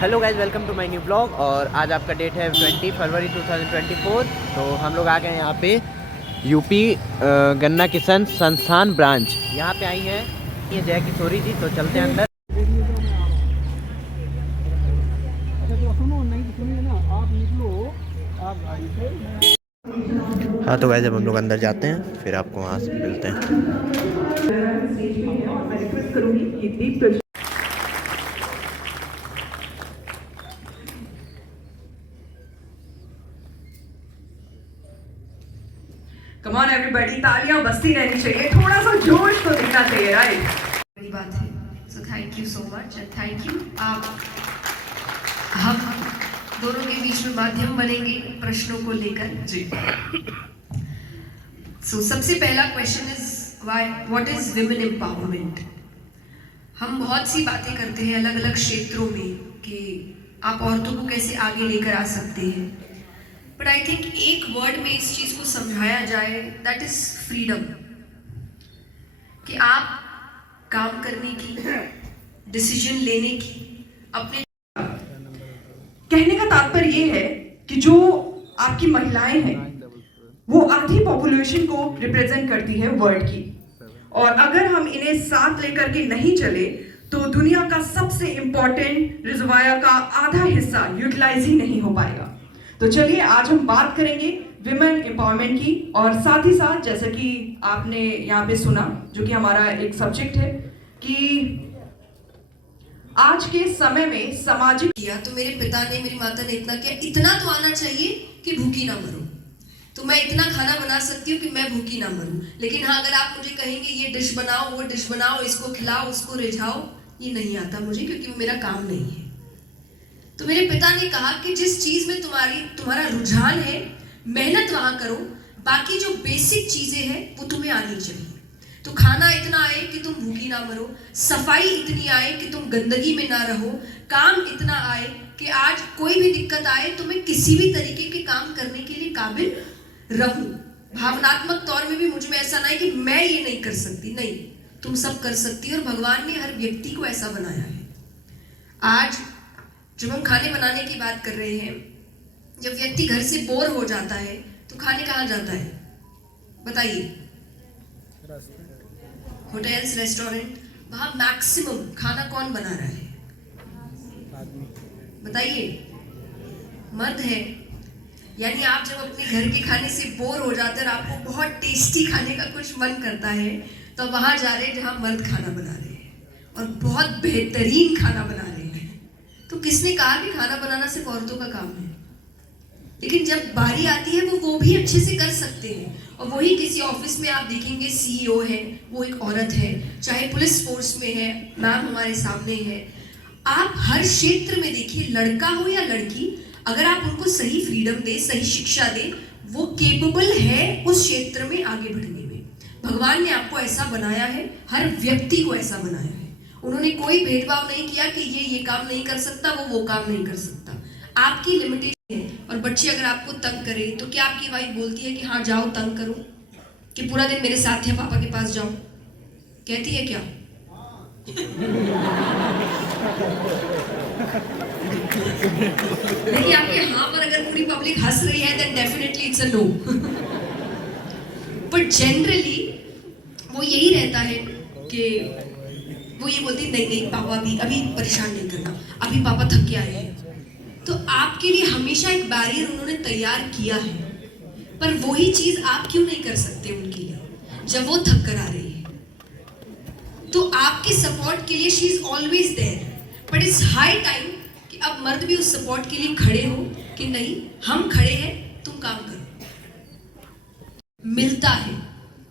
Hello guys, welcome to my new blog. और आज आपका डेट है 20 फरवरी 2024। तो हम लोग आ गए हैं यहाँ पे यूपी गन्ना किसान संस्थान ब्रांच। यहाँ पे आई हैं ये जय किशोरी जी। तो चलते हैं अंदर। हाँ तो गाइज अब हम लोग अंदर जाते हैं, फिर आपको वहाँ से मिलते हैं। कम ऑन एवरीबॉडी, तालियां बजती रहनी चाहिए, थोड़ा सा जोश तो दिखना चाहिए, राइट? बड़ी बात है। So thank you so much and thank you. आप हम दोनों के बीच में माध्यम बनेंगे प्रश्नों को लेकर जी। सो सबसे पहला question is what is women empowerment. हम बहुत सी बातें करते हैं अलग अलग क्षेत्रों में कि आप औरतों को कैसे आगे लेकर आ सकते हैं, बट आई थिंक एक वर्ड में इस चीज को समझाया जाए, दैट इज फ्रीडम। कि आप काम करने की, डिसीजन लेने की, अपने कहने का तात्पर्य ये है कि जो आपकी महिलाएं हैं वो आधी पॉपुलेशन को रिप्रेजेंट करती है वर्ल्ड की, और अगर हम इन्हें साथ लेकर के नहीं चले तो दुनिया का सबसे इंपॉर्टेंट रिजर्वायर का आधा हिस्सा यूटिलाइज ही नहीं हो पाएगा। तो चलिए आज हम बात करेंगे विमेन एम्पावरमेंट की, और साथ ही साथ जैसा कि आपने यहाँ पे सुना, जो कि हमारा एक सब्जेक्ट है, कि आज के समय में सामाजिक किया तो मेरे पिता ने, मेरी माता ने इतना किया, इतना तो आना चाहिए कि भूखी ना मरूं। तो मैं इतना खाना बना सकती हूँ कि मैं भूखी ना मरूं। लेकिन हाँ, अगर आप मुझे कहेंगे ये डिश बनाओ, वो डिश बनाओ, इसको खिलाओ, उसको रिझाओ, ये नहीं आता मुझे, क्योंकि वो मेरा काम नहीं है। तो मेरे पिता ने कहा कि जिस चीज में तुम्हारा रुझान है, मेहनत वहां करो, बाकी जो बेसिक चीजें हैं वो तुम्हें आनी चाहिए। तो खाना इतना आए कि तुम भूखी ना मरो, सफाई इतनी आए कि तुम गंदगी में ना रहो, काम इतना आए कि आज कोई भी दिक्कत आए तो मैं किसी भी तरीके के काम करने के लिए काबिल रहूं। भावनात्मक तौर में भी मुझ में ऐसा ना है कि मैं ये नहीं कर सकती, नहीं, तुम सब कर सकती हो। और भगवान ने हर व्यक्ति को ऐसा बनाया है। आज जब हम खाने बनाने की बात कर रहे हैं, जब व्यक्ति घर से बोर हो जाता है तो खाने कहाँ जाता है, बताइए? Hotels, restaurant. वहां मैक्सिमम खाना कौन बना रहा है, बताइए? मर्द है। यानी आप जब अपने घर के खाने से बोर हो जाते हैं और आपको बहुत टेस्टी खाने का कुछ मन करता है, तो वहां जा रहे हैं जहां मर्द खाना बना रहे हैं और बहुत बेहतरीन खाना बना रहे हैं। तो किसने कहा कि खाना बनाना सिर्फ औरतों का काम है? लेकिन जब बारी आती है वो भी अच्छे से कर सकते हैं। और वही किसी ऑफिस में आप देखेंगे सीईओ है, वो एक औरत है, चाहे पुलिस फोर्स में है, मैम हमारे सामने है। आप हर क्षेत्र में देखिए, लड़का हो या लड़की, अगर आप उनको सही फ्रीडम दे, सही शिक्षा दे, वो केपेबल है उस क्षेत्र में आगे बढ़ने में। भगवान ने आपको ऐसा बनाया है, हर व्यक्ति को ऐसा बनाया है। उन्होंने कोई भेदभाव नहीं किया कि ये काम नहीं कर सकता, वो काम नहीं कर सकता। आपकी लिमिटेशन है। और बच्चे अगर आपको तंग करे तो क्या आपकी वाइफ बोलती है कि हाँ जाओ तंग करो, कि पूरा दिन मेरे साथ या पापा के पास जाओ, कहती है क्या? देखिए, आपके हाँ पर अगर पूरी पब्लिक हंस रही है then definitely it's a no. But generally वो यही रहता है कि वो ये बोलती नहीं नहीं पापा अभी परेशान नहीं करना, अभी पापा थक के आए हैं। तो आपके लिए हमेशा एक बैरियर उन्होंने तैयार किया है, पर वही चीज आप क्यों नहीं कर सकते उनके लिए जब वो थक कर आ रही है? तो आपके सपोर्ट के लिए she is always there, but it's high time कि अब मर्द भी उस सपोर्ट के लिए खड़े हो कि नहीं, हम खड़े हैं, तुम काम करो। मिलता है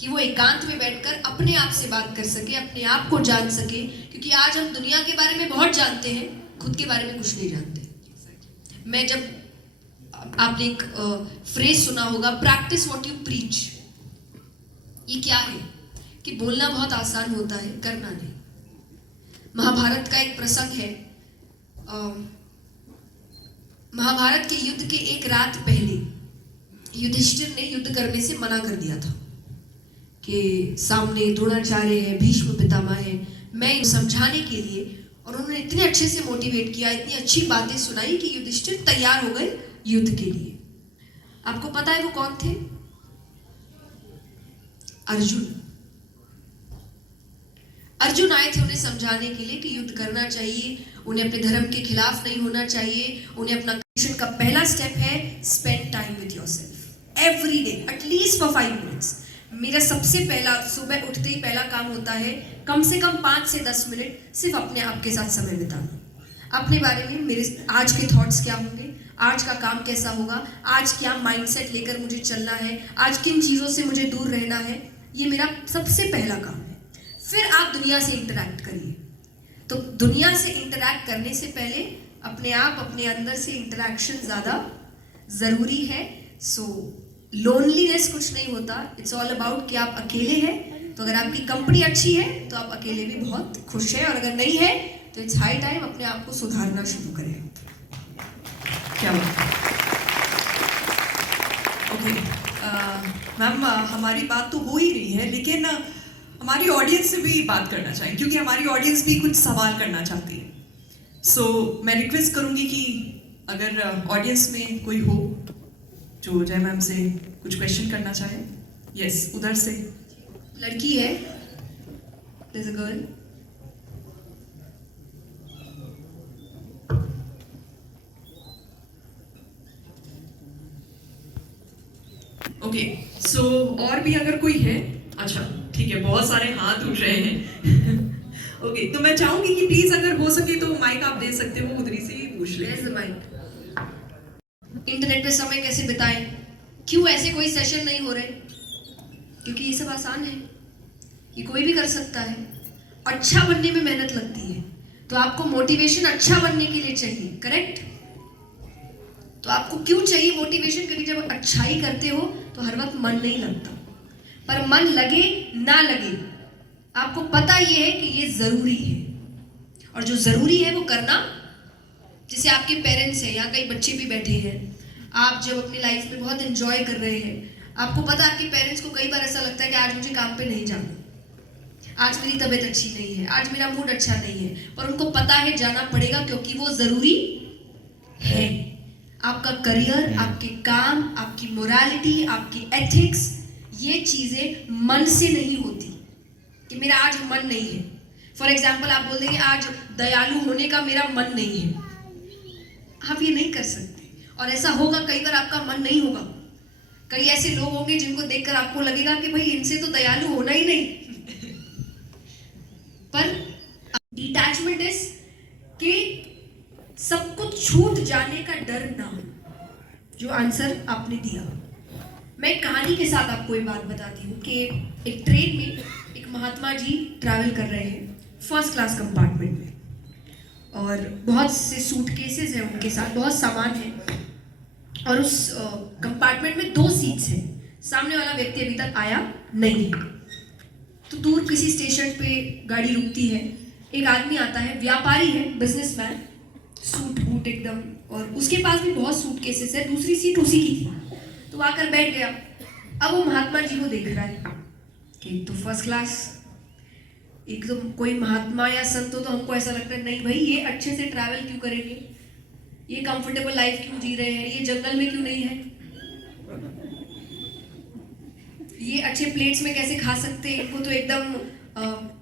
कि वो एकांत में बैठकर अपने आप से बात कर सके, अपने आप को जान सके, क्योंकि आज हम दुनिया के बारे में बहुत जानते हैं, खुद के बारे में कुछ नहीं जानते। मैं जब आपने एक फ्रेज सुना होगा, प्रैक्टिस व्हाट यू प्रीच। ये क्या है कि बोलना बहुत आसान होता है, करना नहीं। महाभारत का एक प्रसंग है। महाभारत के युद्ध के एक रात पहले युधिष्ठिर ने युद्ध करने से मना कर दिया था कि सामने द्रोणाचार्य है, भीष्म पितामह है। मैं समझाने के लिए और उन्होंने इतने अच्छे से मोटिवेट किया, इतनी अच्छी बातें सुनाई कि युधिष्ठिर तैयार हो गए युद्ध के लिए। आपको पता है वो कौन थे? अर्जुन। अर्जुन आए थे उन्हें समझाने के लिए कि युद्ध करना चाहिए, उन्हें अपने धर्म के खिलाफ नहीं होना चाहिए। उन्हें अपना मिशन का पहला स्टेप है spend time with yourself every day at least for 5 minutes. मेरा सबसे पहला सुबह उठते ही पहला काम होता है कम से कम 5 से 10 मिनट सिर्फ अपने आप के साथ समय बिताना। अपने बारे में मेरे आज के थॉट्स क्या होंगे, आज का काम कैसा होगा, आज क्या माइंडसेट लेकर मुझे चलना है, आज किन चीज़ों से मुझे दूर रहना है, ये मेरा सबसे पहला काम है। फिर आप दुनिया से इंटरैक्ट करिए। तो दुनिया से इंटरैक्ट करने से पहले अपने आप अपने अंदर से इंटरैक्शन ज़्यादा ज़रूरी है। सो लोनलीनेस कुछ नहीं होता, इट्स ऑल अबाउट कि आप अकेले हैं। तो अगर आपकी कंपनी अच्छी है तो आप अकेले भी बहुत खुश हैं, और अगर नहीं है तो इट्स हाई टाइम अपने आप को सुधारना शुरू करें। क्या बात है। ओके मैम, हमारी बात तो हो ही रही है, लेकिन हमारी ऑडियंस से भी बात करना चाहिए, क्योंकि हमारी ऑडियंस भी कुछ सवाल करना चाहती है। सो मैं रिक्वेस्ट करूंगी कि अगर ऑडियंस में कोई हो जो जय मैम से कुछ क्वेश्चन करना चाहे। यस, उधर से लड़की है, there's a girl. ओके, सो और भी अगर कोई है? अच्छा ठीक है, बहुत सारे हाथ उठ रहे हैं। ओके, तो मैं चाहूंगी कि प्लीज अगर हो सके तो माइक आप दे सकते हो, उधरी से ही पूछ ले। Where's the mic? इंटरनेट पे समय कैसे बिताएं? क्यों ऐसे कोई सेशन नहीं हो रहे? क्योंकि ये सब आसान है, ये कोई भी कर सकता है। अच्छा बनने में मेहनत लगती है, तो आपको मोटिवेशन अच्छा बनने के लिए चाहिए, करेक्ट? तो आपको क्यों चाहिए मोटिवेशन? क्योंकि जब अच्छाई करते हो तो हर वक्त मन नहीं लगता, पर मन लगे ना लगे आपको पता ये है कि ये जरूरी है, और जो जरूरी है वो करना। जैसे आपके पेरेंट्स हैं, यहाँ कई बच्चे भी बैठे हैं, आप जब अपनी लाइफ में बहुत एंजॉय कर रहे हैं, आपको पता है आपके पेरेंट्स को कई बार ऐसा लगता है कि आज मुझे काम पे नहीं जाना, आज मेरी तबीयत अच्छी नहीं है, आज मेरा मूड अच्छा नहीं है, पर उनको पता है जाना पड़ेगा क्योंकि वो जरूरी है। आपका करियर, आपके काम, आपकी मोरालिटी, आपकी एथिक्स, ये चीजें मन से नहीं होती कि मेरा आज मन नहीं है। फॉर एग्जाम्पल आप बोल देंगे आज दयालु होने का मेरा मन नहीं है, आप ये नहीं कर सकते। और ऐसा होगा कई बार आपका मन नहीं होगा, कई ऐसे लोग होंगे जिनको देखकर आपको लगेगा कि भाई इनसे तो दयालु होना ही नहीं। पर डिटैचमेंट इज कि सब कुछ छूट जाने का डर ना हो। जो आंसर आपने दिया, मैं कहानी के साथ आपको एक बात बताती हूँ कि एक ट्रेन में एक महात्मा जी ट्रैवल कर रहे हैं फर्स्ट क्लास कंपार्टमेंट में, और बहुत से सूटकेसेस हैं उनके साथ, बहुत सामान है, और उस कंपार्टमेंट में 2 सीट्स हैं। सामने वाला व्यक्ति अभी तक आया नहीं है। तो दूर किसी स्टेशन पे गाड़ी रुकती है, एक आदमी आता है, व्यापारी है, बिजनेसमैन, सूट बूट एकदम, और उसके पास भी बहुत सूटकेसेस है, दूसरी सीट उसी की थी। तो वो आकर बैठ गया। अब वो महात्मा जी को देख रहा है कि तो फर्स्ट क्लास, एकदम कोई महात्मा या संत हो तो हमको ऐसा लगता है नहीं भाई ये अच्छे से ट्रैवल क्यों करेंगे, ये कंफर्टेबल लाइफ क्यों जी रहे हैं, ये जंगल में क्यों नहीं है, ये अच्छे प्लेट्स में कैसे खा सकते हैं, इनको तो एकदम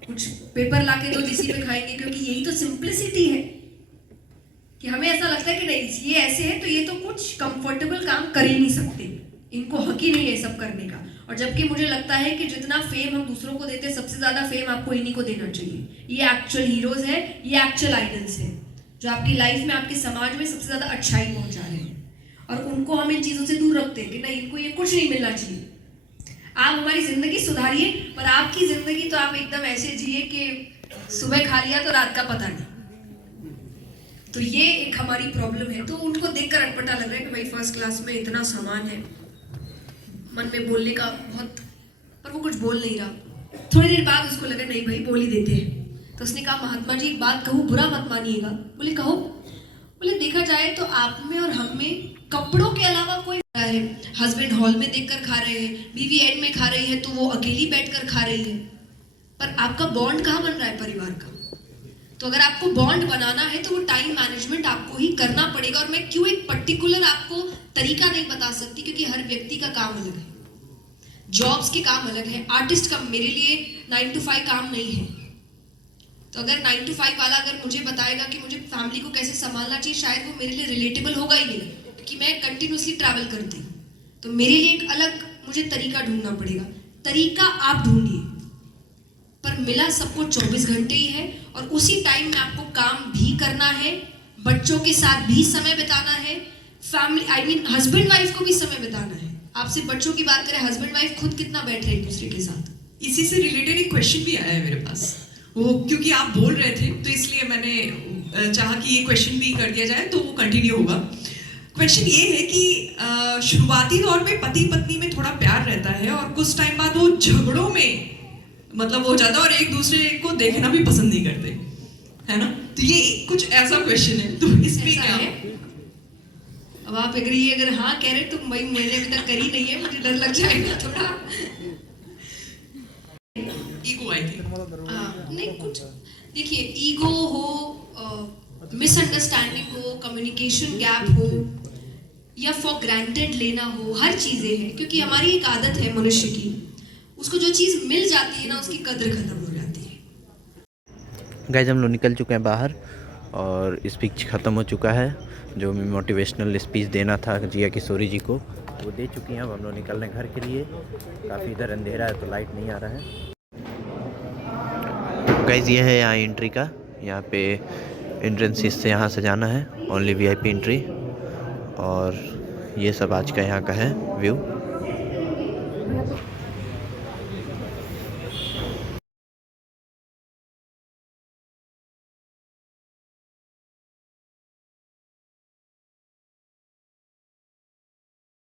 कुछ पेपर लाके दो जिसी पे खाएंगे, क्योंकि यही तो सिंप्लिसिटी है कि हमें ऐसा लगता है कि नहीं ये ऐसे है तो ये तो कुछ कंफर्टेबल काम कर ही नहीं सकते, इनको हक ही नहीं है सब करने का। और जबकि मुझे लगता है कि जितना फेम हम दूसरों को देते हैं सबसे ज्यादा फेम आपको इन्हीं को देना चाहिए। ये एक्चुअल हीरोज है, ये एक्चुअल आइडल्स है जो आपकी लाइफ में, आपके समाज में सबसे ज्यादा अच्छाई पहुंचा रहे हैं, और उनको हम इन चीजों से दूर रखते हैं कि नहीं इनको ये कुछ नहीं मिलना चाहिए। आप हमारी जिंदगी सुधारिए, पर आपकी जिंदगी तो आप एकदम ऐसे जिए कि सुबह खा लिया तो रात का पता नहीं। तो ये एक हमारी प्रॉब्लम है। तो उनको देखकर अटपटा लग रहा है कि भाई फर्स्ट क्लास में इतना सामान है, मन में बोलने का बहुत, पर वो कुछ बोल नहीं रहा। थोड़ी देर बाद उसको लगा नहीं भाई बोल ही देते हैं। तो उसने कहा महात्मा जी एक बात कहूँ, बुरा मत मानिएगा। बोले कहो। बोले देखा जाए तो आप में और हम में कपड़ों के अलावा कोई है, हस्बैंड हॉल में देखकर खा रहे हैं, बीवी एंड में खा रही है तो वो अकेली बैठकर खा रही है, पर आपका बॉन्ड कहाँ बन रहा है परिवार का। तो अगर आपको बॉन्ड बनाना है तो वो टाइम मैनेजमेंट आपको ही करना पड़ेगा। और मैं क्यों एक पर्टिकुलर आपको तरीका नहीं बता सकती, क्योंकि हर व्यक्ति का काम अलग है, जॉब्स के काम अलग है। आर्टिस्ट का मेरे लिए 9 to 5 काम नहीं है, तो अगर 9 to 5 वाला अगर मुझे बताएगा कि मुझे फैमिली को कैसे संभालना चाहिए, शायद वो मेरे लिए रिलेटेबल होगा ही नहीं, क्योंकि मैं कंटिन्यूसली ट्रैवल करती हूँ। तो मेरे लिए एक अलग मुझे तरीका ढूंढना पड़ेगा। तरीका आप ढूंढिए, पर मिला सबको 24 घंटे ही है, और उसी टाइम में आपको काम भी करना है, बच्चों के साथ भी समय बिताना है, फैमिली हस्बैंड वाइफ को भी समय बिताना है। आपसे बच्चों की बात करें, हस्बैंड वाइफ खुद कितना बैठ रहे हैं एक दूसरे के साथ। इसी से रिलेटेड एक क्वेश्चन भी आया है मेरे पास, वो क्योंकि आप बोल रहे थे तो इसलिए मैंने चाहा कि ये क्वेश्चन भी कर दिया जाए, तो वो कंटिन्यू होगा। क्वेश्चन ये है कि शुरुआती दौर में पति पत्नी में थोड़ा प्यार रहता है और कुछ टाइम बाद वो झगड़ों में मतलब हो जाता है और एक दूसरे को देखना भी पसंद नहीं करते, है ना? तो ये कुछ ऐसा क्वेश्चन है, तो इसमें क्या है? अब आप अगर हाँ कह रहे तो मैंने अभी तक करी नहीं है, मुझे डर लग जाएगा थोड़ा। ईगो आई थिंक नहीं, कुछ देखिए, ईगो हो, मिसअंडरस्टैंडिंग हो, कम्युनिकेशन गैप हो, या फॉर ग्रांटेड लेना हो, हर चीजें हैं, क्योंकि हमारी एक आदत है मनुष्य की, उसको जो चीज मिल जाती है ना, उसकी कदर खत्म हो जाती है। गाइस, हम लोग निकल चुके हैं बाहर और स्पीच ख़त्म हो चुका है। जो मैं मोटिवेशनल स्पीच देना था जिया किशोरी जी को, वो दे चुकी हैं। अब हम लोग निकल रहे हैं घर के लिए। काफ़ी इधर अंधेरा है तो लाइट नहीं आ रहा है। गाइस, ये है यहाँ एंट्री का, यहाँ पे एंट्रेंस से यहाँ से जाना है, ओनली VIP एंट्री। और ये सब आज का यहाँ का है व्यू।